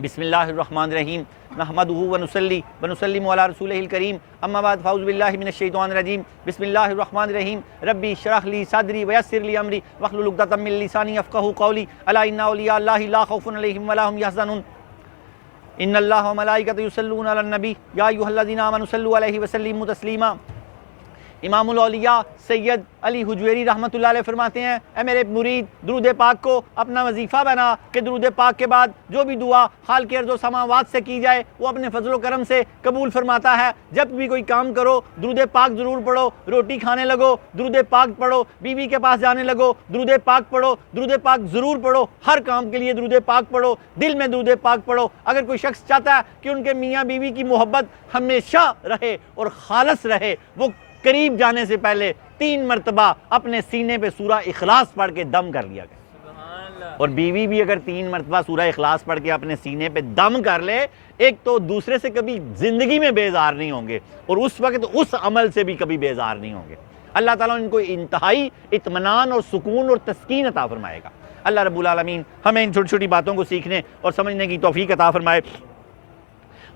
بسم اللہ الرحمن الرحیم نحمدہ ونسلم علی رسولہ الکریم اما بعد فاعوذ باللہ من الشیطان الرجیم بسم اللہ الرحمن الرحیم ربی اشرح لی صدری ویسر لی امری واحلل عقدۃ من لسانی یفقہوا قولی الا ان اولیاء اللہ لا خوف علیہم ولا هم یحزنون ان اللہ وملائکتہ یصلون علی النبی یا ایھا الذین آمنوا صلوا علیہ وسلموا تسلیما۔ امام الاولیاء سید علی حجویری رحمۃ اللہ علیہ فرماتے ہیں، اے میرے مرید، درود پاک کو اپنا وظیفہ بنا کہ درود پاک کے بعد جو بھی دعا خالق ارض و سماوات سے کی جائے وہ اپنے فضل و کرم سے قبول فرماتا ہے۔ جب بھی کوئی کام کرو درود پاک ضرور پڑھو، روٹی کھانے لگو درود پاک پڑھو، بیوی کے پاس جانے لگو درود پاک پڑھو، درود پاک ضرور پڑھو، ہر کام کے لیے درود پاک پڑھو، دل میں درود پاک پڑھو۔ اگر کوئی شخص چاہتا ہے کہ ان کے میاں بیوی کی محبت ہمیشہ رہے اور خالص رہے، وہ قریب جانے سے پہلے 3 مرتبہ اپنے سینے پہ سورہ اخلاص پڑھ کے دم کر لیا گیا، اور بیوی بھی اگر 3 مرتبہ سورہ اخلاص پڑھ کے اپنے سینے پہ دم کر لے، ایک تو دوسرے سے کبھی زندگی میں بیزار نہیں ہوں گے، اور اس وقت اس عمل سے بھی کبھی بیزار نہیں ہوں گے۔ اللہ تعالیٰ ان کو انتہائی اطمینان اور سکون اور تسکین عطا فرمائے گا۔ اللہ رب العالمین ہمیں ان چھوٹی چھوٹی باتوں کو سیکھنے اور سمجھنے کی توفیق عطا فرمائے۔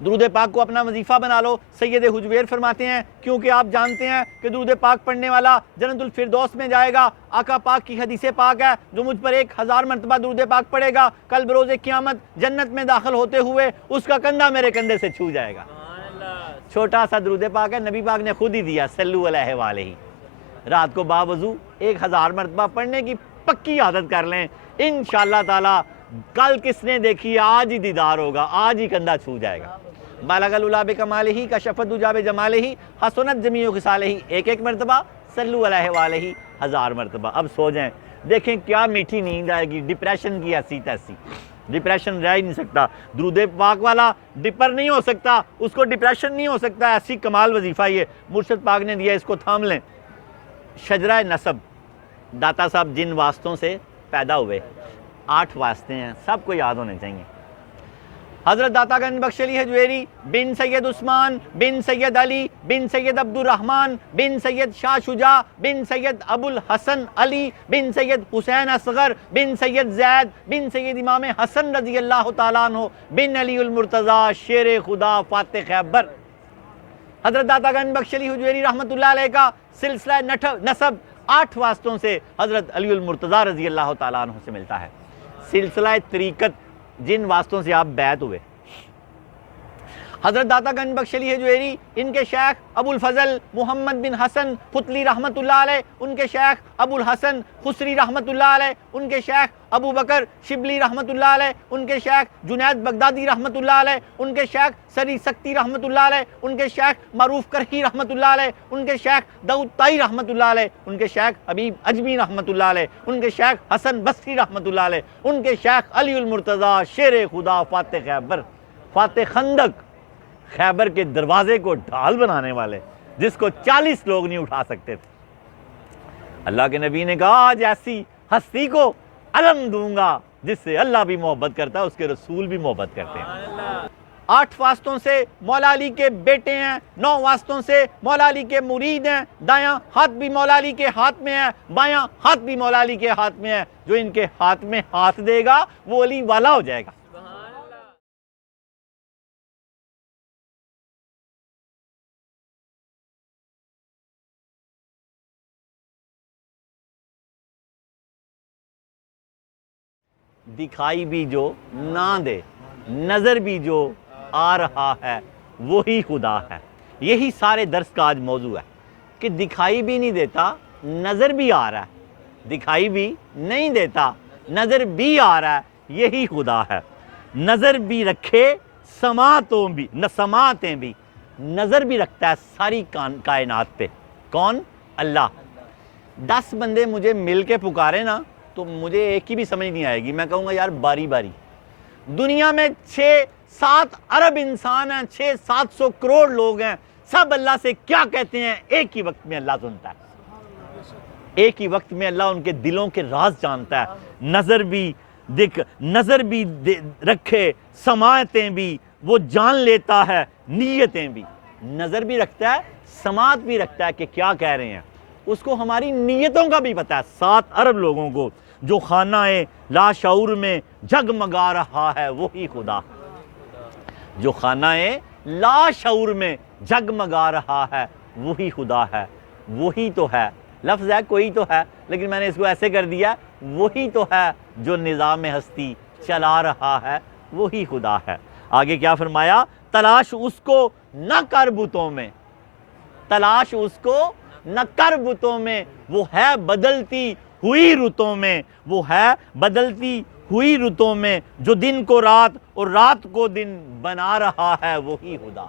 درود پاک کو اپنا وظیفہ بنا لو۔ سید حجویر فرماتے ہیں، کیونکہ آپ جانتے ہیں کہ درود پاک پڑھنے والا جنت الفردوس میں جائے گا۔ آقا پاک کی حدیث پاک ہے، جو مجھ پر 1000 مرتبہ درود پاک پڑھے گا، کل بروز قیامت جنت میں داخل ہوتے ہوئے اس کا کندھا میرے کندھے سے چھو جائے گا۔ چھوٹا سا درود پاک ہے، نبی پاک نے خود ہی دیا، صلو علیہ وآلہ۔ رات کو باوضو 1000 مرتبہ پڑھنے کی پکی عادت کر لیں، انشاءاللہ تعالی کل کس نے دیکھی، آج ہی دیدار ہوگا، آج ہی کندھا چھو جائے گا۔ بالغ العلا بکمالہ کشفت الدجی بجمالہ حسنت جمیع خصالہ، ایک مرتبہ صلو علیہ وآلہ 1000 مرتبہ۔ اب سو جائیں، دیکھیں کیا میٹھی نیند آئے گی، ڈپریشن کی ایسی تیسی، ڈپریشن رہ ہی نہیں سکتا۔ درود پاک والا ڈپر نہیں ہو سکتا، اس کو ڈپریشن نہیں ہو سکتا، ایسی کمال وظیفہ یہ مرشد پاک نے دیا، اس کو تھام لیں۔ شجرہ نسب، داتا صاحب جن واسطوں سے پیدا ہوئے 8 واسطے ہیں، سب کو یاد ہونے چاہیے۔ حضرت داتا گنج بخش علی حجویری بن سید عثمان بن سید علی بن سید عبد الرحمن بن سید شاہ شجاع بن سید ابو الحسن علی بن سید حسین اصغر بن سید زید بن سید امام حسن رضی اللہ تعالیٰ عنہ بن علی المرتضی شیر خدا فاتح خیبر۔ حضرت داتا گنج بخش علی حجویری رحمۃ اللہ علیہ کا سلسلہ نسب 8 واسطوں سے حضرت علی المرتضی رضی اللہ تعالیٰ عنہ سے ملتا ہے۔ سلسلہ طریقت، جن واسطوں سے آپ بیعت ہوئے۔ حضرت داتا گنج بخش علی حجویری، ان کے شیخ ابو الفضل محمد بن حسن پتلی رحمۃ اللہ علیہ، ان کے شیخ ابو الحسن خسری رحمۃ اللہ علیہ، ان کے شیخ ابو بکر شبلی رحمۃ اللہ علیہ، ان کے شیخ جنید بغدادی رحمۃ اللہ علیہ، ان کے شیخ سری سکتی رحمۃ اللہ علیہ، ان کے شیخ معروف کرہی رحمۃ اللہ علیہ، ان کے شیخ داؤد طائی رحمۃ اللہ علیہ، ان کے شیخ حبیب اجمی رحمۃ اللہ علیہ، ان کے شیخ حسن بصری رحمۃ اللہ علیہ، ان کے شیخ علی المرتضی شیر خدا فاتح خیبر، فاتح خندق، خیبر کے دروازے کو ڈھال بنانے والے، جس کو 40 لوگ نہیں اٹھا سکتے تھے۔ اللہ کے نبی نے کہا آج ایسی ہستی کو علم دوں گا جس سے اللہ بھی محبت کرتا ہے، اس کے رسول بھی محبت کرتے ہیں۔ 8 واسطوں سے مولا علی کے بیٹے ہیں، 9 واسطوں سے مولا علی کے مرید ہیں۔ دایاں ہاتھ بھی مولا علی کے ہاتھ میں ہے، بایاں ہاتھ بھی مولا علی کے ہاتھ میں ہے۔ جو ان کے ہاتھ میں ہاتھ دے گا وہ علی والا ہو جائے گا۔ دکھائی بھی جو نہ دے، نظر بھی جو آ رہا ہے وہی خدا ہے۔ یہی سارے درس کا آج موضوع ہے کہ دکھائی بھی نہیں دیتا، نظر بھی آ رہا ہے، دکھائی بھی نہیں دیتا، نظر بھی آ رہا ہے، یہی خدا ہے۔ نظر بھی رکھے سماعتیں بھی، نظر بھی رکھتا ہے ساری کائنات پہ۔ کون؟ اللہ۔ 10 بندے مجھے مل کے پکارے نا تو مجھے ایک ہی بھی سمجھ نہیں آئے گی، میں کہوں گا یار باری باری۔ دنیا میں 6-7 ارب انسان ہیں، 600-700 کروڑ لوگ ہیں، سب اللہ سے کیا کہتے ہیں ایک ہی وقت میں اللہ سنتا ہے، ایک ہی وقت میں اللہ ان کے دلوں کے راز جانتا ہے۔ نظر بھی رکھے، سماعتیں بھی، وہ جان لیتا ہے نیتیں بھی۔ نظر بھی رکھتا ہے، سماعت بھی رکھتا ہے کہ کیا کہہ رہے ہیں، اس کو ہماری نیتوں کا بھی پتہ ہے۔ 7 ارب لوگوں کو جو خانہ لا شعور میں جگمگا رہا ہے وہی خدا۔ جو خانہ لا شعور میں جگمگا رہا ہے وہی خدا ہے، وہی تو ہے، لفظ ہے کوئی تو ہے لیکن میں نے اس کو ایسے کر دیا، وہی تو ہے جو نظام ہستی چلا رہا ہے وہی خدا ہے۔ آگے کیا فرمایا؟ تلاش اس کو نہ کر بتوں میں، تلاش اس کو نہ کر بتوں میں، وہ ہے بدلتی ہوئی رتوں میں، وہ ہے بدلتی ہوئی رتوں میں، جو دن کو رات اور رات کو دن بنا رہا ہے وہی خدا۔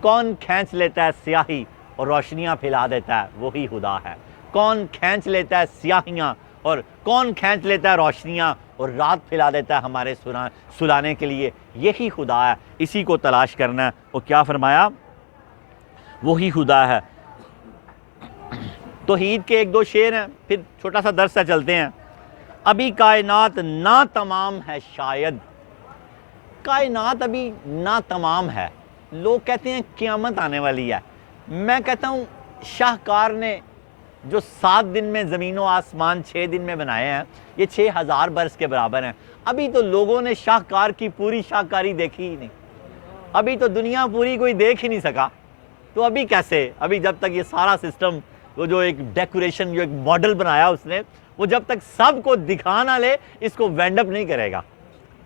کون کھینچ لیتا ہے سیاہی اور روشنیاں پھیلا دیتا ہے وہی خدا ہے۔ کون کھینچ لیتا ہے سیاہیاں اور کون کھینچ لیتا ہے روشنیاں اور رات پھیلا دیتا ہے ہمارے سلانے کے لیے، یہی خدا ہے، اسی کو تلاش کرنا ہے۔ وہ کیا فرمایا؟ وہی خدا ہے۔ توحید کے ایک دو شعر ہیں، پھر چھوٹا سا درس سے چلتے ہیں۔ ابھی کائنات نا تمام ہے شاید، کائنات ابھی نا تمام ہے، لوگ کہتے ہیں قیامت آنے والی ہے، میں کہتا ہوں شاہکار نے جو 7 دن میں زمین و آسمان 6 دن میں بنائے ہیں، یہ 6000 برس کے برابر ہیں۔ ابھی تو لوگوں نے شاہکار کی پوری شاہکاری دیکھی ہی نہیں، ابھی تو دنیا پوری کوئی دیکھ ہی نہیں سکا، تو ابھی کیسے؟ ابھی جب تک یہ سارا سسٹم، وہ جو ایک ڈیکوریشن، جو ایک ماڈل بنایا اس نے، وہ جب تک سب کو دکھا نہ لے اس کو وینڈ اپ نہیں کرے گا۔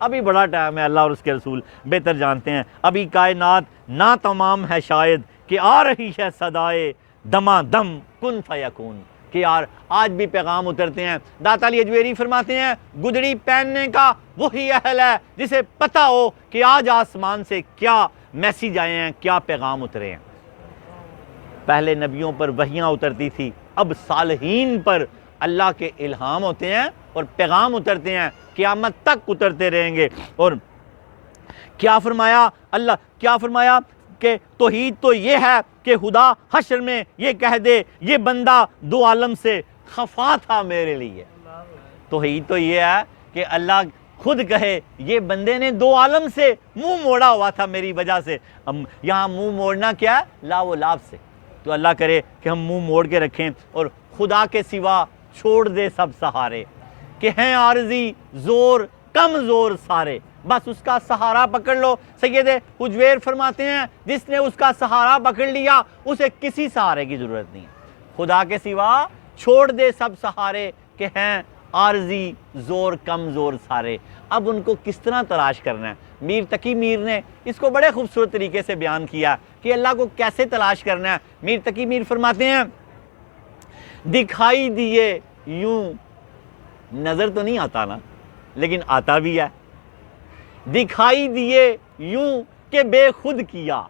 ابھی بڑا ٹائم ہے، اللہ اور اس کے رسول بہتر جانتے ہیں۔ ابھی کائنات نا تمام ہے شاید، کہ آ رہی ہے صدائے دما دم کن فیکون، کہ یار آج بھی پیغام اترتے ہیں۔ داتا علی اجویری فرماتے ہیں گدڑی پہننے کا وہی اہل ہے جسے پتہ ہو کہ آج آسمان سے کیا میسیج آئے ہیں، کیا پیغام اترے ہیں۔ پہلے نبیوں پر وحیاں اترتی تھی، اب صالحین پر اللہ کے الہام ہوتے ہیں اور پیغام اترتے ہیں، قیامت تک اترتے رہیں گے۔ اور کیا فرمایا اللہ؟ کیا فرمایا کہ توحید تو یہ ہے کہ خدا حشر میں یہ کہہ دے یہ بندہ 2 عالم سے خفا تھا میرے لیے۔ توحید تو یہ ہے کہ اللہ خود کہے یہ بندے نے 2 عالم سے منہ موڑا ہوا تھا میری وجہ سے۔ یہاں منہ موڑنا کیا ہے؟ لا و لاب سے۔ تو اللہ کرے کہ ہم منہ موڑ کے رکھیں اور خدا کے سوا چھوڑ دے سب سہارے، کہ ہیں عارضی زور کم زور سارے، بس اس کا سہارا پکڑ لو۔ سید حجویر فرماتے ہیں جس نے اس کا سہارا پکڑ لیا اسے کسی سہارے کی ضرورت نہیں، خدا کے سوا چھوڑ دے سب سہارے، کہ ہیں عارضی زور کم زور سارے۔ اب ان کو کس طرح تلاش کرنا ہے؟ میر تقی میر نے اس کو بڑے خوبصورت طریقے سے بیان کیا کہ اللہ کو کیسے تلاش کرنا ہے۔ میر تقی میر فرماتے ہیں دکھائی دیے یوں، نظر تو نہیں آتا نا لیکن آتا بھی ہے، دکھائی دیے یوں کہ بے خود کیا،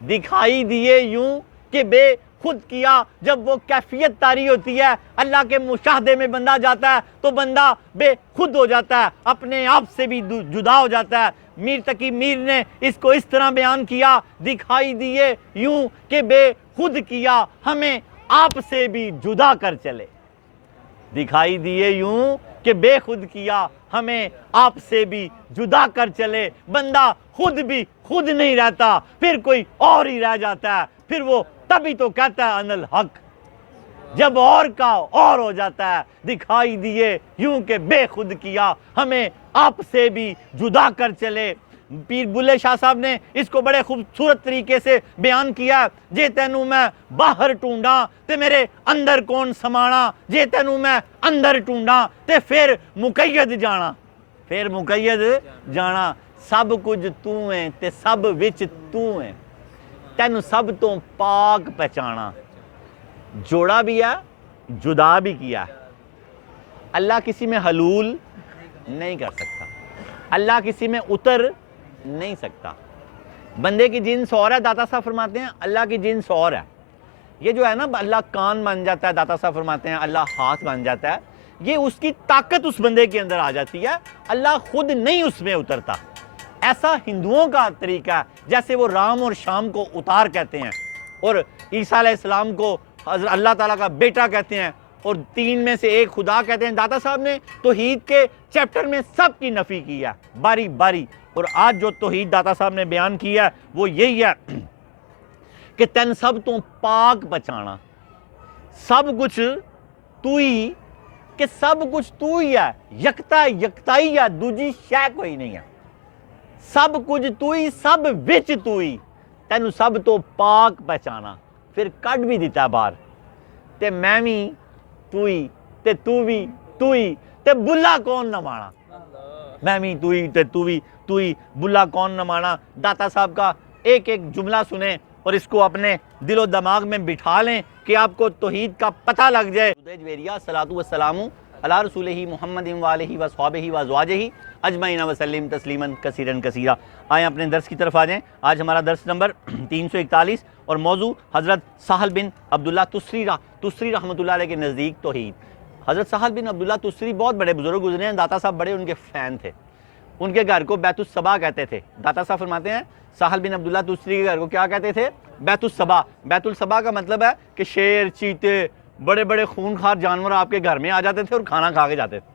دکھائی دیے یوں کہ بے خود کیا۔ جب وہ کیفیت طاری ہوتی ہے، اللہ کے مشاہدے میں بندہ جاتا ہے تو بندہ بے خود ہو جاتا ہے، اپنے آپ سے بھی جدا ہو جاتا ہے۔ میر تقی میر نے اس کو اس طرح بیان کیا، دکھائی دیے یوں کہ بے خود کیا، ہمیں آپ سے بھی جدا کر چلے، دکھائی دیے یوں کہ بے خود کیا، ہمیں آپ سے بھی جدا کر چلے۔ بندہ خود بھی خود نہیں رہتا، پھر کوئی اور ہی رہ جاتا ہے، پھر وہ تبھی تو کہتا ہے ان الحق، جب اور کا اور ہو جاتا ہے۔ دکھائی دیے یوں کہ بے خود کیا، ہمیں آپ سے بھی جدا کر چلے۔ پیر بلے شاہ صاحب نے اس کو بڑے خوبصورت طریقے سے بیان کیا، جے تینوں میں باہر ٹونڈا تے میرے اندر کون سمانا، جے تینوں میں اندر ٹونڈا تے پھر مقید جانا، پھر مقید جانا۔ سب کچھ تو ہے تے سب وچ تو ہے، تینوں سب تو پاک پہچانا۔ جوڑا بھی ہے، جدا بھی کیا ہے۔ اللہ کسی میں حلول نہیں کر سکتا، اللہ کسی میں اتر نہیں سکتا۔ بندے کی جنس اور ہے، داتا صاحب فرماتے ہیں اللہ کی جنس اور ہے۔ یہ جو ہے نا اللہ کان بن جاتا ہے، داتا صاحب فرماتے ہیں اللہ ہاتھ بن جاتا ہے، یہ اس کی طاقت اس بندے کے اندر آ جاتی ہے، اللہ خود نہیں اس میں اترتا۔ ایسا ہندوؤں کا طریقہ ہے، جیسے وہ رام اور شام کو اتار کہتے ہیں اور عیسیٰ علیہ السلام کو اللہ تعالیٰ کا بیٹا کہتے ہیں اور 3 میں سے ایک خدا کہتے ہیں۔ داتا صاحب نے توحید کے چیپٹر میں سب کی نفی کی ہے باری باری، اور آج جو توحید داتا صاحب نے بیان کیا ہے وہ یہی ہے کہ تین سب تو پاک بچانا، سب کچھ تو ہی، کہ سب کچھ تو ہی ہے، یکتا یکتائی ہے، دوجی شے کوئی نہیں ہے۔ سب کچھ تو ہی سب وچ تو ہی تینو سب تو پاک پہچانا پھر کڈ بھی دیتا باہر تے میں بھی تو ہی تے تو بھی تو ہی تے بلا کون نہ مانا میں بھی تو ہی تے تو ہی بلا کون نہ مانا داتا صاحب کا ایک ایک جملہ سنیں اور اس کو اپنے دل و دماغ میں بٹھا لیں کہ آپ کو توحید کا پتہ لگ جائے صلاۃ والسلام علی رسولہ محمد وآلہ وصحبہ وازواجہ اجمعین وسلم تسلیما کثیرا کثیرا۔ آئیں اپنے درس کی طرف آ جائیں۔ آج ہمارا درس نمبر 341 اور موضوع حضرت سہل بن عبداللہ تستری رحمۃ اللہ علیہ کے نزدیک توحید۔ حضرت سہل بن عبداللہ تستری بہت بڑے بزرگ گزرے ہیں، داتا صاحب بڑے ان کے فین تھے، ان کے گھر کو بیت الصبا کہتے تھے۔ داتا صاحب فرماتے ہیں سہل بن عبداللہ تستری کے گھر کو کیا کہتے تھے؟ بیت الصبا۔ بیت الصبا کا مطلب ہے کہ شیر، چیتے، بڑے بڑے خونخوار جانور آپ کے گھر میں آ جاتے تھے اور کھانا کھا کے جاتے تھے۔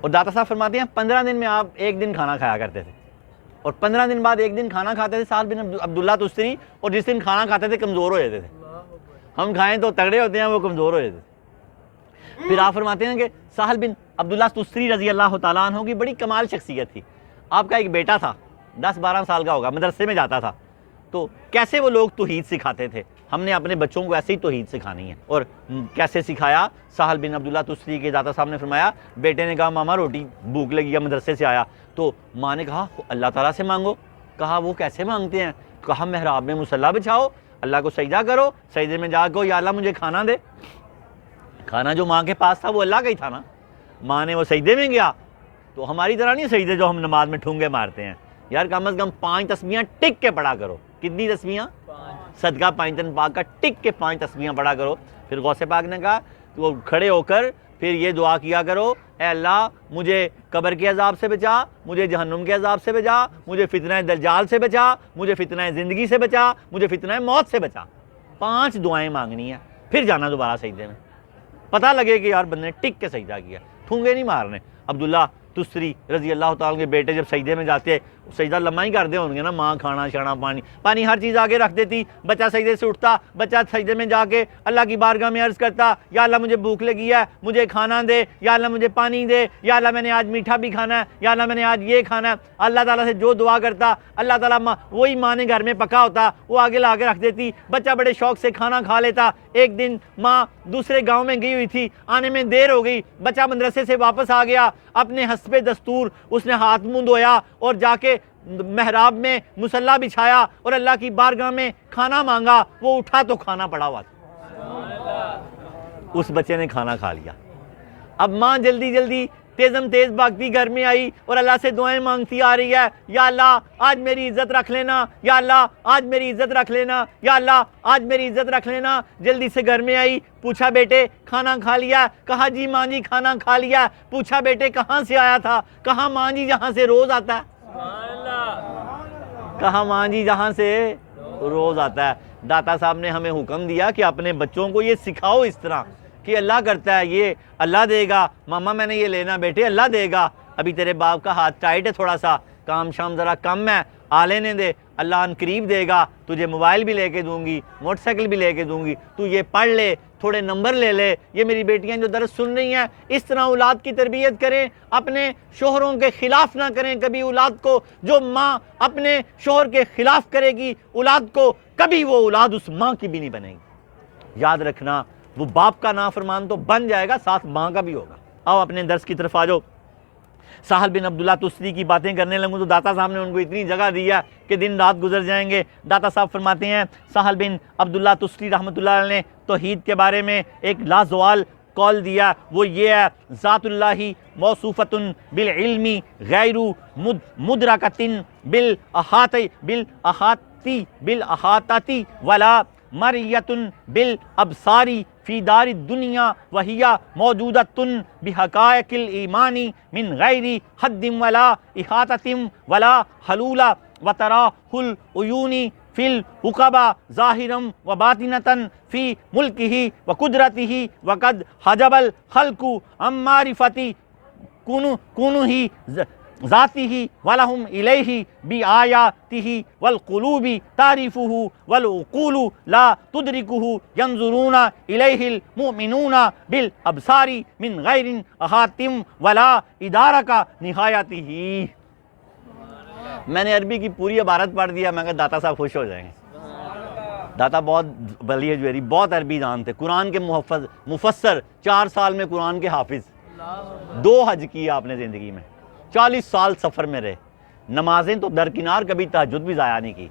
اور داتا صاحب فرماتے ہیں 15 دن میں آپ ایک دن کھانا کھایا کرتے تھے، اور 15 دن بعد ایک دن کھانا کھاتے تھے سہل بن عبداللہ تستری، اور جس دن کھانا کھاتے تھے کمزور ہو جاتے تھے۔ ہم کھائیں تو تگڑے ہوتے ہیں، وہ کمزور ہو جاتے تھے۔ پھر آپ فرماتے ہیں کہ سہل بن عبداللہ تستری رضی اللہ تعالیٰ عنہ کی بڑی کمال شخصیت تھی۔ آپ کا ایک بیٹا تھا، 10-12 سال کا ہوگا، مدرسے میں جاتا تھا، تو کیسے وہ لوگ توحید سکھاتے تھے، ہم نے اپنے بچوں کو ایسے ہی توحید سکھانی ہے۔ اور کیسے سکھایا؟ سہل بن عبداللہ تستری کے داتا صاحب نے فرمایا، بیٹے نے کہا ماما روٹی بھوک لگی ہے، مدرسے سے آیا، تو ماں نے کہا اللہ تعالیٰ سے مانگو۔ کہا وہ کیسے مانگتے ہیں؟ کہا محراب میں مصلی بچھاؤ، اللہ کو سجدہ کرو، سجدے میں جا کے یا اللہ مجھے کھانا دے۔ کھانا جو ماں کے پاس تھا وہ اللہ کا ہی تھا نا۔ ماں نے وہ سجدے میں گیا، تو ہماری طرح نہیں سجدے جو ہم نماز میں ٹھونگے مارتے ہیں، یار کم از کم 5 تسبیحاں ٹک کے پڑھا کرو۔ کتنی تسبیحاں؟ صدقہ پانچتن پاک کا ٹک کے 5 تسبیحاں پڑھا کرو۔ پھر غوث پاک نے کہا وہ کھڑے ہو کر پھر یہ دعا کیا کرو، اے اللہ مجھے قبر کے عذاب سے بچا، مجھے جہنم کے عذاب سے بچا، مجھے فتنہ دجال سے بچا، مجھے فتنہ زندگی سے بچا، مجھے فتنہ موت سے بچا۔ 5 دعائیں مانگنی ہیں، پھر جانا دوبارہ سجدے میں، پتہ لگے کہ یار بندے نے ٹک کے سجدہ کیا، ٹھونگے نہیں مارنے۔ عبداللہ تستری رضی اللہ تعالیٰ کے بیٹے جب سجدے میں جاتے، سجدہ لمحہ ہی کرتے ہوں گے نا، ماں کھانا شانا پانی ہر چیز آگے رکھ دیتی، بچہ سجدے سے اٹھتا، بچہ سجدے میں جا کے اللہ کی بارگاہ میں عرض کرتا، یا اللہ مجھے بھوک لگی ہے، مجھے کھانا دے، یا اللہ مجھے پانی دے، یا اللہ میں نے آج میٹھا بھی کھانا ہے، یا اللہ میں نے آج یہ کھانا ہے۔ اللہ تعالیٰ سے جو دعا کرتا، اللہ تعالیٰ وہی ماں نے گھر میں پکا ہوتا، وہ آگے لا کے رکھ دیتی، بچہ بڑے شوق سے کھانا کھا لیتا۔ ایک دن ماں دوسرے گاؤں میں گئی ہوئی تھی، آنے میں دیر ہو گئی، بچہ مدرسے سے واپس آ گیا، اپنے حسب دستور اس نے ہاتھ منہ دھویا اور جا کے محراب میں مصلی بچھایا اور اللہ کی بارگاہ میں کھانا مانگا۔ وہ اٹھا تو کھانا پڑا ہوا تھا، اس بچے نے کھانا کھا لیا۔ اب ماں جلدی جلدی تیزم تیز بھاگتی گھر میں آئی اور اللہ سے دعائیں مانگتی آ رہی ہے، یا اللہ آج میری عزت رکھ لینا، یا اللہ آج میری عزت رکھ لینا، یا اللہ آج میری عزت رکھ لینا۔ جلدی سے گھر میں آئی، پوچھا بیٹے کھانا کھا لیا؟ کہا جی ماں جی کھانا کھا لیا۔ پوچھا بیٹے کہاں سے آیا تھا؟ کہا ماں جی جہاں سے روز آتا ہے۔ کہا ماں جی جہاں سے روز آتا ہے۔ داتا صاحب نے ہمیں حکم دیا کہ اپنے بچوں کو یہ سکھاؤ اس طرح کہ اللہ کرتا ہے یہ اللہ دے گا، ماما میں نے یہ لینا بیٹے اللہ دے گا، ابھی تیرے باپ کا ہاتھ ٹائٹ ہے، تھوڑا سا کام شام ذرا کم ہے، آ لینے دے، اللہ ان قریب دے گا، تجھے موبائل بھی لے کے دوں گی، موٹر سائیکل بھی لے کے دوں گی، تو یہ پڑھ لے، تھوڑے نمبر لے لے۔ یہ میری بیٹیاں جو درس سن رہی ہیں، اس طرح اولاد کی تربیت کریں، اپنے شوہروں کے خلاف نہ کریں کبھی اولاد کو۔ جو ماں اپنے شوہر کے خلاف کرے گی اولاد کو، کبھی وہ اولاد اس ماں کی بھی نہیں بنے گی۔ یاد رکھنا، وہ باپ کا نافرمان تو بن جائے گا، ساتھ ماں کا بھی ہوگا۔ آؤ اپنے درس کی طرف آ جاؤ۔ سہل بن عبداللہ تستری کی باتیں کرنے لگوں تو داتا صاحب نے ان کو اتنی جگہ دیا کہ دن رات گزر جائیں گے۔ داتا صاحب فرماتے ہیں سہل بن عبداللہ تستری رحمۃ اللہ علیہ نے توحید کے بارے میں ایک لازوال قول دیا، وہ یہ ہے، ذات اللہ موصوفۃ بالعلم غیر مدرکۃ بالاحاطۃ ولا مریۃ بالابصار فی دار الدنیا وہی موجودۃ بحقائق الایمان من غیر حد ولا احاطۃ ولا حلول وتراہ العیون فی العقبہ ظاہرا وباطنۃ فی ملکہ وقدرتہ وقد حجب الخلق عن معرفۃ کنہ ذاتہ ولہم الیہ بآیاتہ والقلوب تعرفہ والعقول لا تدرکہ ینظرون الیہ المؤمنون بالابصار من غیر احاطہ ولا ادراک نہایتہ۔ میں نے عربی کی پوری عبارت پڑھ دیا، میں کہا داتا صاحب خوش ہو جائیں گے. داتا بہت بلی جویری، بہت عربی جانتے، قرآن کے مفسر، 4 سال میں قرآن کے حافظ، 2 حج کیے آپ نے زندگی میں، 40 سال سفر میں رہے، نمازیں تو درکنار، کبھی تہجد بھی ضائع نہیں کی،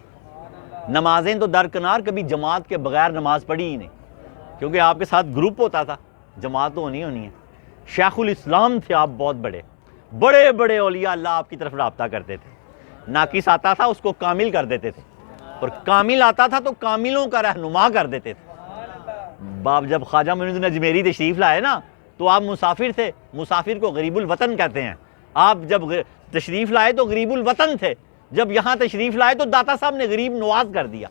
نمازیں تو درکنار، کبھی جماعت کے بغیر نماز پڑھی ہی نہیں، کیونکہ آپ کے ساتھ گروپ ہوتا تھا، جماعت تو ہونی ہے. شیخ الاسلام تھے آپ، بہت بڑے بڑے اولیاء اللہ آپ کی طرف رابطہ کرتے تھے. ناقص آتا تھا اس کو کامل کر دیتے تھے، اور کامل آتا تھا تو کاملوں کا رہنما کر دیتے تھے. باپ جب خواجہ معین الدین اجمیری تشریف لائے نا تو آپ مسافر تھے، مسافر کو غریب الوطن کہتے ہیں. آپ جب تشریف لائے تو غریب الوطن تھے، جب یہاں تشریف لائے تو داتا صاحب نے غریب نواز کر دیا.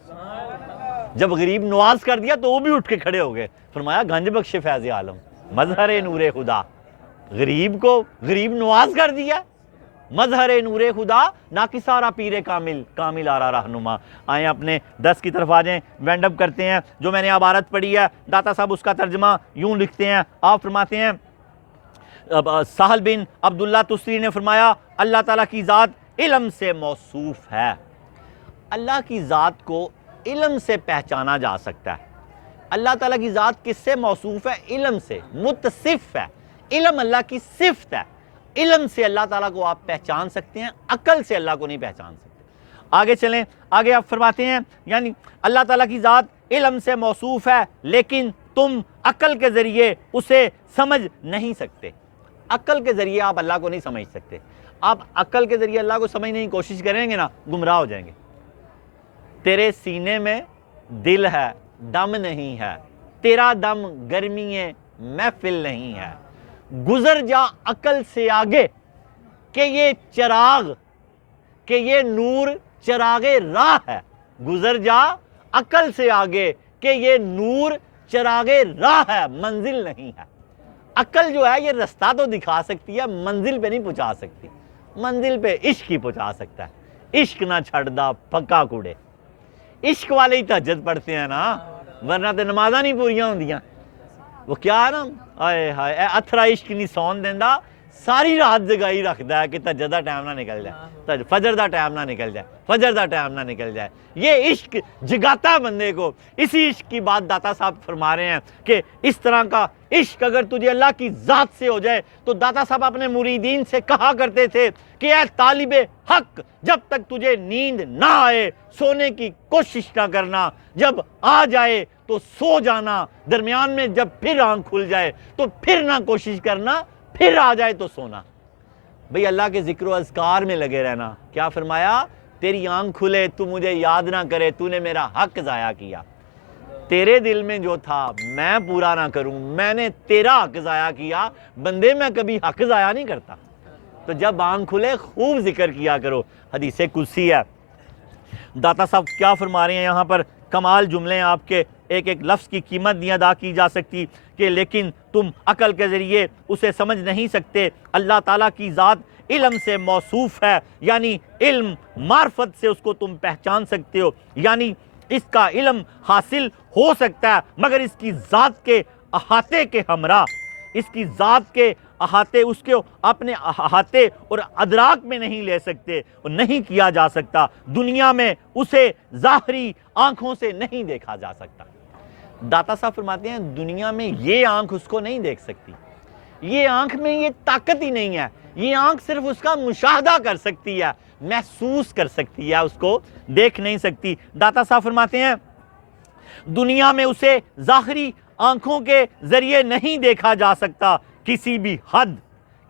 جب غریب نواز کر دیا تو وہ بھی اٹھ کے کھڑے ہو گئے، فرمایا گنج بخش فیض عالم، مظہر نور خدا. غریب کو غریب نواز کر دیا، مظہر نور خدا، ناقصارہ پیر کامل، کامل آرا رہنما. آئیں اپنے 10 کی طرف آ جائیں، وینڈ اپ کرتے ہیں. جو میں نے عبارت پڑھی ہے داتا صاحب اس کا ترجمہ یوں لکھتے ہیں. آپ فرماتے ہیں، سہل بن عبداللہ تستری نے فرمایا اللہ تعالیٰ کی ذات علم سے موصوف ہے. اللہ کی ذات کو علم سے پہچانا جا سکتا ہے. اللہ تعالیٰ کی ذات کس سے موصوف ہے؟ علم سے، متصف ہے. علم اللہ کی صفت ہے. علم سے اللہ تعالیٰ کو آپ پہچان سکتے ہیں، عقل سے اللہ کو نہیں پہچان سکتے. آگے چلیں، آگے آپ فرماتے ہیں یعنی اللہ تعالیٰ کی ذات علم سے موصوف ہے لیکن تم عقل کے ذریعے اسے سمجھ نہیں سکتے. عقل کے ذریعے آپ اللہ کو نہیں سمجھ سکتے. آپ عقل کے ذریعے اللہ کو سمجھنے کی کوشش کریں گے نا، گمراہ ہو جائیں گے. تیرے سینے میں دل ہے، دم نہیں ہے، تیرا دم گرمی محفل نہیں ہے. گزر جا عقل سے آگے کہ یہ چراغ، کہ یہ نور چراغ راہ ہے. گزر جا عقل سے آگے کہ یہ نور چراغ راہ ہے، منزل نہیں ہے. عقل جو ہے یہ رستہ تو دکھا سکتی ہے، منزل پہ نہیں پہنچا سکتی. منزل پہ عشق ہی پہنچا سکتا ہے. عشق نہ چھڑدا پکا کوڑے. عشق والے ہی تہجد پڑھتے ہیں نا، ورنہ تو نمازاں نہیں پوریاں ہوندیاں. وہ کیا ہے نا، آئے ہائے اے اتھرا عشق نہیں سون دیندا، ساری رات جگائی رکھدا ہے کہ تہجد دا ٹائم نہ نکل جائے، فجر دا ٹائم نہ نکل جائے، فجر دا ٹائم نہ نکل جائے. یہ عشق جگاتا ہے بندے کو. اسی عشق کی بات داتا صاحب فرما رہے ہیں کہ اس طرح کا عشق اگر تجھے اللہ کی ذات سے ہو جائے تو داتا صاحب اپنے مریدین سے کہا کرتے تھے کہ اے طالب حق، جب تک تجھے نیند نہ آئے سونے کی کوشش نہ کرنا، جب آ جائے تو سو جانا، درمیان میں جب پھر آنکھ کھل جائے تو پھر نہ کوشش کرنا، پھر آ جائے تو سونا. بھئی اللہ کے ذکر و اذکار میں لگے رہنا. کیا فرمایا؟ تیری آنکھ کھلے تو مجھے یاد نہ کرے، تو نے میرا حق ضائع کیا. تیرے دل میں جو تھا میں پورا نہ کروں، میں نے تیرا حق ضائع کیا. بندے میں کبھی حق ضائع نہیں کرتا. تو جب آنکھ کھلے خوب ذکر کیا کرو. حدیث قدسی ہے. داتا صاحب کیا فرما رہے ہیں یہاں پر؟ کمال جملے ہیں آپ کے، ایک ایک لفظ کی قیمت نہیں ادا کی جا سکتی کہ لیکن تم عقل کے ذریعے اسے سمجھ نہیں سکتے. اللہ تعالیٰ کی ذات علم سے موصوف ہے، یعنی علم معرفت سے اس کو تم پہچان سکتے ہو، یعنی اس کا علم حاصل ہو سکتا ہے مگر اس کی ذات کے احاطے کے ہمراہ، اس کی ذات کے احاطے، اس کے اپنے احاطے اور ادراک میں نہیں لے سکتے اور نہیں کیا جا سکتا. دنیا میں اسے ظاہری آنکھوں سے نہیں دیکھا جا سکتا. داتا صاحب فرماتے ہیں دنیا میں یہ آنکھ اس کو نہیں دیکھ سکتی، یہ آنکھ میں یہ طاقت ہی نہیں ہے. یہ آنکھ صرف اس کا مشاہدہ کر سکتی ہے، محسوس کر سکتی ہے، اس کو دیکھ نہیں سکتی. داتا صاحب فرماتے ہیں دنیا میں اسے ظاہری آنکھوں کے ذریعے نہیں دیکھا جا سکتا، کسی بھی حد،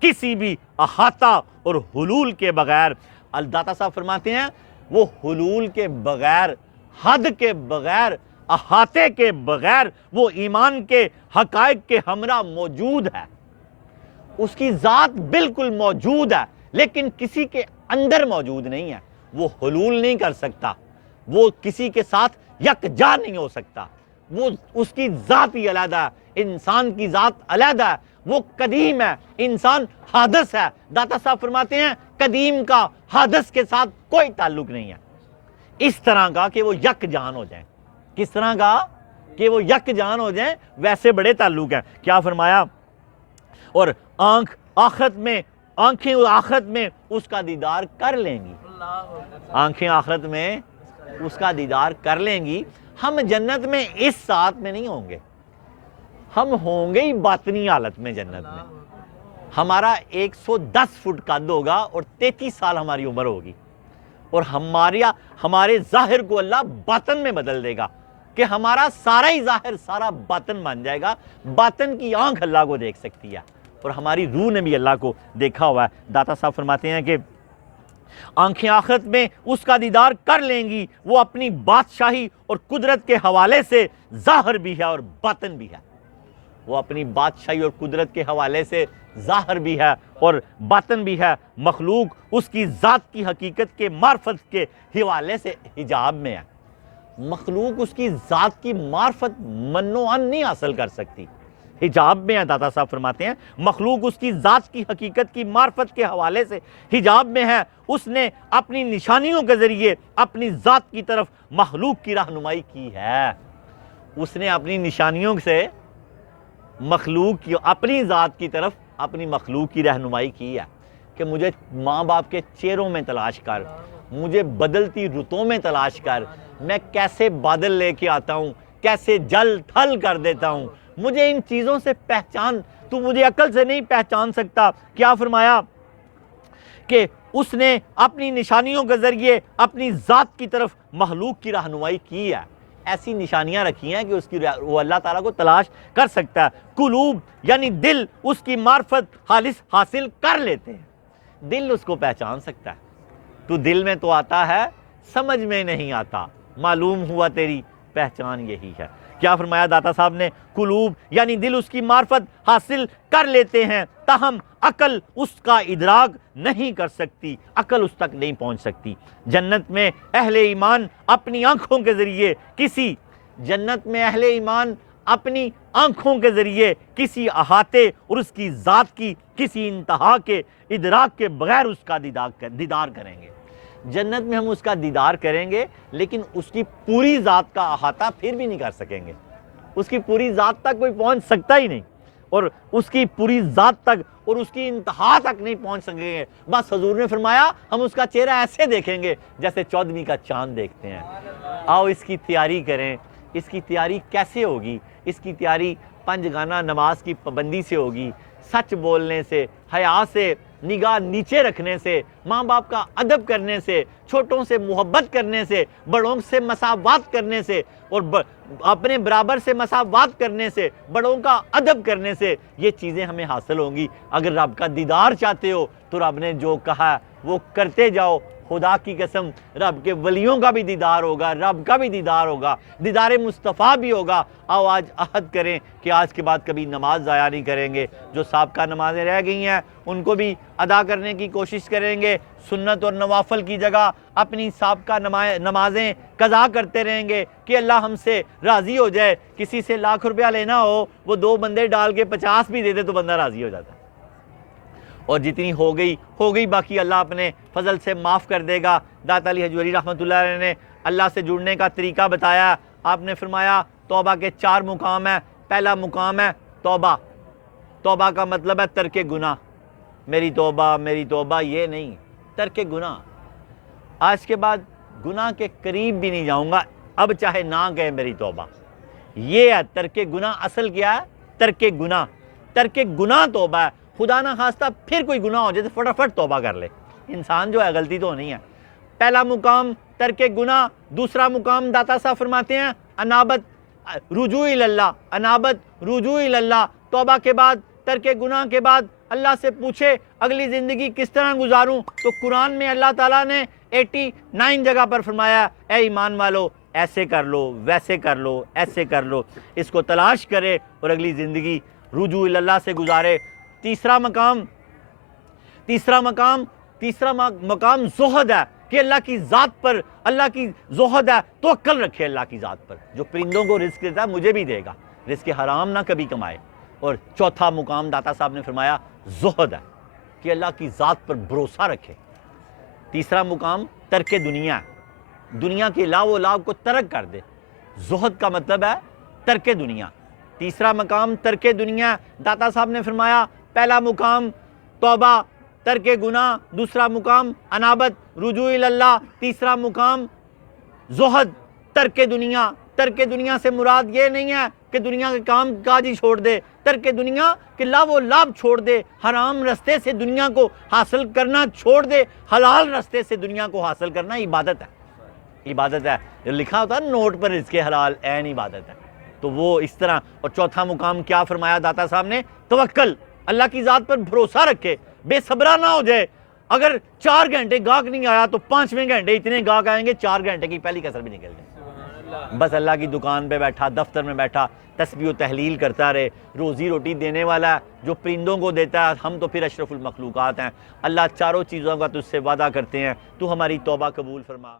کسی بھی احاطہ اور حلول کے بغیر. داتا صاحب فرماتے ہیں وہ حلول کے بغیر، حد کے بغیر، احاطے کے بغیر وہ ایمان کے حقائق کے ہمراہ موجود ہے. اس کی ذات بالکل موجود ہے لیکن کسی کے اندر موجود نہیں ہے. وہ حلول نہیں کر سکتا، وہ کسی کے ساتھ یکجا نہیں ہو سکتا. وہ اس کی ذات ہی علیحدہ ہے. انسان کی ذات علیحدہ ہے، وہ قدیم ہے، انسان حادث ہے. داتا صاحب فرماتے ہیں قدیم کا حادث کے ساتھ کوئی تعلق نہیں ہے. اس طرح کا کہ وہ یک جان ہو جائیں. کس طرح کا کہ وہ یک جان ہو جائیں، ویسے بڑے تعلق ہیں. کیا فرمایا؟ اور آنکھ آخرت میں، آنکھیں آخرت میں اس کا دیدار کر لیں گی. آنکھیں آخرت میں اس کا دیدار کر لیں گی۔ ہم جنت میں اس ساتھ میں نہیں ہوں گے، ہم ہوں گے ہی باطنی حالت میں جنت میں۔ ہمارا 110 فٹ قد ہوگا اور 33 سال ہماری عمر ہوگی، اور ہمارے ظاہر کو اللہ باطن میں بدل دے گا کہ ہمارا سارا ہی ظاہر سارا باطن بن جائے گا۔ باطن کی آنکھ اللہ کو دیکھ سکتی ہے، اور ہماری روح نے بھی اللہ کو دیکھا ہوا ہے۔ داتا صاحب فرماتے ہیں کہ آنکھیں آخرت میں اس کا دیدار کر لیں گی، وہ اپنی بادشاہی اور قدرت کے حوالے سے ظاہر بھی ہے اور باطن بھی ہے۔ وہ اپنی بادشاہی اور قدرت کے حوالے سے ظاہر بھی ہے اور باطن بھی ہے۔ مخلوق اس کی ذات کی حقیقت کے معرفت کے حوالے سے حجاب میں ہے۔ مخلوق اس کی ذات کی معرفت منوعاً نہیں حاصل کر سکتی، حجاب میں ہے۔ داتا صاحب فرماتے ہیں مخلوق اس کی ذات کی حقیقت کی معرفت کے حوالے سے حجاب میں ہے۔ اس نے اپنی نشانیوں کے ذریعے اپنی ذات کی طرف مخلوق کی رہنمائی کی ہے۔ اس نے اپنی نشانیوں سے مخلوق کی اپنی ذات کی طرف اپنی مخلوق کی رہنمائی کی ہے کہ مجھے ماں باپ کے چہروں میں تلاش کر، مجھے بدلتی رتوں میں تلاش کر، میں کیسے بادل لے کے آتا ہوں، کیسے جل تھل کر دیتا ہوں، مجھے ان چیزوں سے پہچان، تو مجھے عقل سے نہیں پہچان سکتا۔ کیا فرمایا کہ اس نے اپنی نشانیوں کے ذریعے اپنی ذات کی طرف مخلوق کی رہنمائی کی ہے۔ ایسی نشانیاں رکھی ہیں کہ اس کی وہ اللہ تعالیٰ کو تلاش کر سکتا ہے۔ قلوب یعنی دل اس کی معرفت خالص حاصل کر لیتے ہیں، دل اس کو پہچان سکتا ہے۔ تو دل میں تو آتا ہے، سمجھ میں نہیں آتا، معلوم ہوا تیری پہچان یہی ہے۔ کیا فرمایا داتا صاحب نے؟ قلوب یعنی دل اس کی معرفت حاصل کر لیتے ہیں، تاہم عقل اس کا ادراک نہیں کر سکتی، عقل اس تک نہیں پہنچ سکتی۔ جنت میں اہل ایمان اپنی آنکھوں کے ذریعے اپنی آنکھوں کے ذریعے کسی احاطے اور اس کی ذات کی کسی انتہا کے ادراک کے بغیر اس کا دیدار کریں گے۔ جنت میں ہم اس کا دیدار کریں گے، لیکن اس کی پوری ذات کا احاطہ پھر بھی نہیں کر سکیں گے۔ اس کی پوری ذات تک کوئی پہنچ سکتا ہی نہیں، اور اس کی پوری ذات تک اور اس کی انتہا تک نہیں پہنچ سکیں گے۔ بس حضور نے فرمایا ہم اس کا چہرہ ایسے دیکھیں گے جیسے 14ویں کا چاند دیکھتے ہیں۔ آؤ اس کی تیاری کریں۔ اس کی تیاری کیسے ہوگی؟ اس کی تیاری 5 گانا نماز کی پابندی سے ہوگی، سچ بولنے سے، حیا سے، نگاہ نیچے رکھنے سے، ماں باپ کا ادب کرنے سے، چھوٹوں سے محبت کرنے سے، بڑوں سے مساوات کرنے سے، اور اپنے برابر سے مساوات کرنے سے، بڑوں کا ادب کرنے سے یہ چیزیں ہمیں حاصل ہوں گی۔ اگر رب کا دیدار چاہتے ہو تو رب نے جو کہا وہ کرتے جاؤ۔ خدا کی قسم رب کے ولیوں کا بھی دیدار ہوگا، رب کا بھی دیدار ہوگا، دیدار مصطفیٰ بھی ہوگا۔ آؤ آج عہد کریں کہ آج کے بعد کبھی نماز ضائع نہیں کریں گے۔ جو سابقہ نمازیں رہ گئی ہیں ان کو بھی ادا کرنے کی کوشش کریں گے۔ سنت اور نوافل کی جگہ اپنی سابقہ نمازیں قضا کرتے رہیں گے کہ اللہ ہم سے راضی ہو جائے۔ کسی سے ₹1,00,000 لینا ہو، وہ 2 بندے ڈال کے 50 بھی دے دے تو بندہ راضی ہو جاتا ہے، اور جتنی ہو گئی باقی اللہ اپنے فضل سے معاف کر دے گا۔ داتا علی حجویری رحمۃ اللہ علیہ نے اللہ سے جڑنے کا طریقہ بتایا۔ آپ نے فرمایا توبہ کے 4 مقام ہیں۔ پہلا مقام ہے توبہ۔ توبہ کا مطلب ہے ترک گناہ۔ میری توبہ یہ نہیں، ترک گناہ۔ آج کے بعد گناہ کے قریب بھی نہیں جاؤں گا، اب چاہے نہ کہے میری توبہ۔ یہ ہے ترک گناہ۔ اصل کیا ہے؟ ترک گناہ۔ ترک گناہ توبہ ہے۔ خدا نہ خواستہ پھر کوئی گناہ ہو جائے تو فٹافٹ توبہ کر لے۔ انسان جو ہے غلطی تو نہیں ہے۔ پہلا مقام ترک گناہ۔ دوسرا مقام داتا صاحب فرماتے ہیں انابت، رجوع اللہ، انابت رجوع اللہ۔ توبہ کے بعد، ترک گناہ کے بعد اللہ سے پوچھے اگلی زندگی کس طرح گزاروں، تو قرآن میں اللہ تعالیٰ نے 89 جگہ پر فرمایا اے ایمان والو ایسے کر لو، ویسے کر لو، ایسے کر لو۔ اس کو تلاش کرے اور اگلی زندگی رجوع اللہ سے گزارے۔ تیسرا مقام زہد ہے کہ اللہ کی ذات پر، اللہ کی زہد ہے تو عقل رکھے اللہ کی ذات پر۔ جو پرندوں کو رزق دیتا ہے مجھے بھی دے گا، رزق حرام نہ کبھی کمائے۔ اور چوتھا مقام داتا صاحب نے فرمایا زہد ہے کہ اللہ کی ذات پر بھروسہ رکھے۔ تیسرا مقام ترک دنیا ہے، دنیا کے لاو و لاو کو ترک کر دے۔ زہد کا مطلب ہے ترک دنیا۔ تیسرا مقام ترک دنیا۔ داتا صاحب نے فرمایا پہلا مقام توبہ، ترک گناہ، دوسرا مقام انابت رجوع اللہ، تیسرا مقام زہد ترک دنیا۔ ترک دنیا سے مراد یہ نہیں ہے کہ دنیا کے کام کاج ہی چھوڑ دے، ترک دنیا کہ لاو و لاب چھوڑ دے، حرام رستے سے دنیا کو حاصل کرنا چھوڑ دے، حلال رستے سے دنیا کو حاصل کرنا عبادت ہے، عبادت ہے۔ جو لکھا ہوتا ہے نوٹ پر رزق حلال، عین عبادت ہے۔ تو وہ اس طرح۔ اور چوتھا مقام کیا فرمایا داتا صاحب نے؟ توکل، اللہ کی ذات پر بھروسہ رکھے، بے صبرا نہ ہو جائے۔ اگر 4 گھنٹے گاہک نہیں آیا تو 5ویں گھنٹے اتنے گاہک آئیں گے 4 گھنٹے کی پہلی کسر بھی نکل جائے۔ بس اللہ کی دکان پہ بیٹھا، دفتر میں بیٹھا، تسبیح و تحلیل کرتا رہے۔ روزی روٹی دینے والا ہے جو پرندوں کو دیتا ہے، ہم تو پھر اشرف المخلوقات ہیں۔ اللہ چاروں چیزوں کا تجھ سے وعدہ کرتے ہیں، تو ہماری توبہ قبول فرما۔